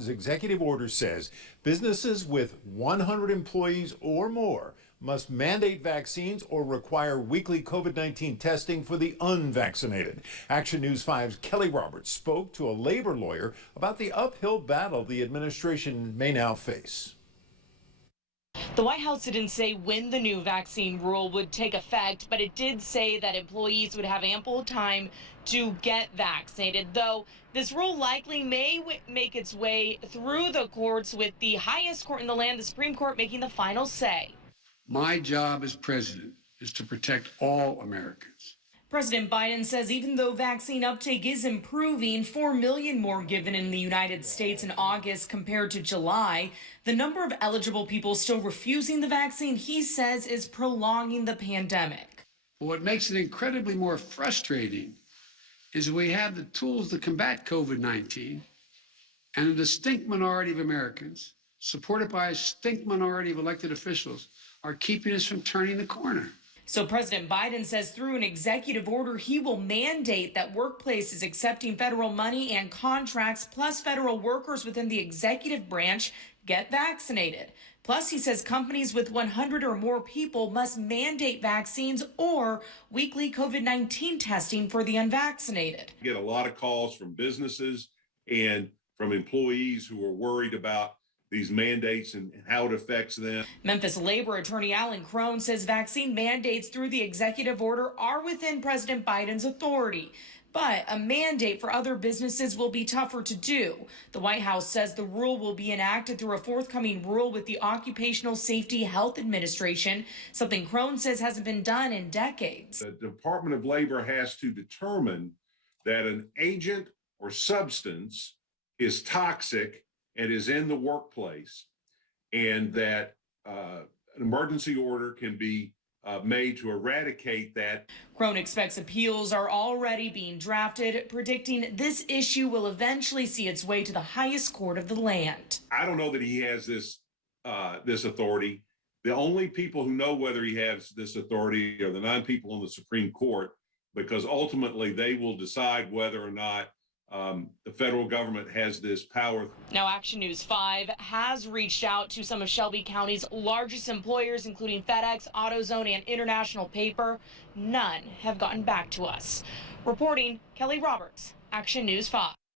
Biden's executive order says businesses with 100 employees or more must mandate vaccines or require weekly COVID-19 testing for the unvaccinated. Action News 5's Kelly Roberts spoke to a labor lawyer about the uphill battle the administration may now face. The White House didn't say when the new vaccine rule would take effect, but it did say that employees would have ample time to get vaccinated, though this rule likely may make its way through the courts, with the highest court in the land, the Supreme Court, making the final say. My job as president is to protect all Americans. President Biden says even though vaccine uptake is improving, 4 million more given in the United States in August compared to July, the number of eligible people still refusing the vaccine, he says, is prolonging the pandemic. What makes it incredibly more frustrating is we have the tools to combat COVID-19, and a distinct minority of Americans, supported by a distinct minority of elected officials, are keeping us from turning the corner. So President Biden says through an executive order, he will mandate that workplaces accepting federal money and contracts, plus federal workers within the executive branch, get vaccinated. Plus, he says companies with 100 or more people must mandate vaccines or weekly COVID-19 testing for the unvaccinated. We get a lot of calls from businesses and from employees who are worried about these mandates and how it affects them. Memphis labor attorney Alan Crone says vaccine mandates through the executive order are within President Biden's authority, but a mandate for other businesses will be tougher to do. The White House says the rule will be enacted through a forthcoming rule with the Occupational Safety Health Administration, something Crone says hasn't been done in decades. The Department of Labor has to determine that an agent or substance is toxic and is in the workplace, and that an emergency order can be made to eradicate that. Crone expects appeals are already being drafted, predicting this issue will eventually see its way to the highest court of the land. I don't know that he has this authority. The only people who know whether he has this authority are the 9 people on the Supreme Court, because ultimately they will decide whether or not the federal government has this power. Now, Action News 5 has reached out to some of Shelby County's largest employers, including FedEx, AutoZone, and International Paper. None have gotten back to us. Reporting, Kelly Roberts, Action News 5.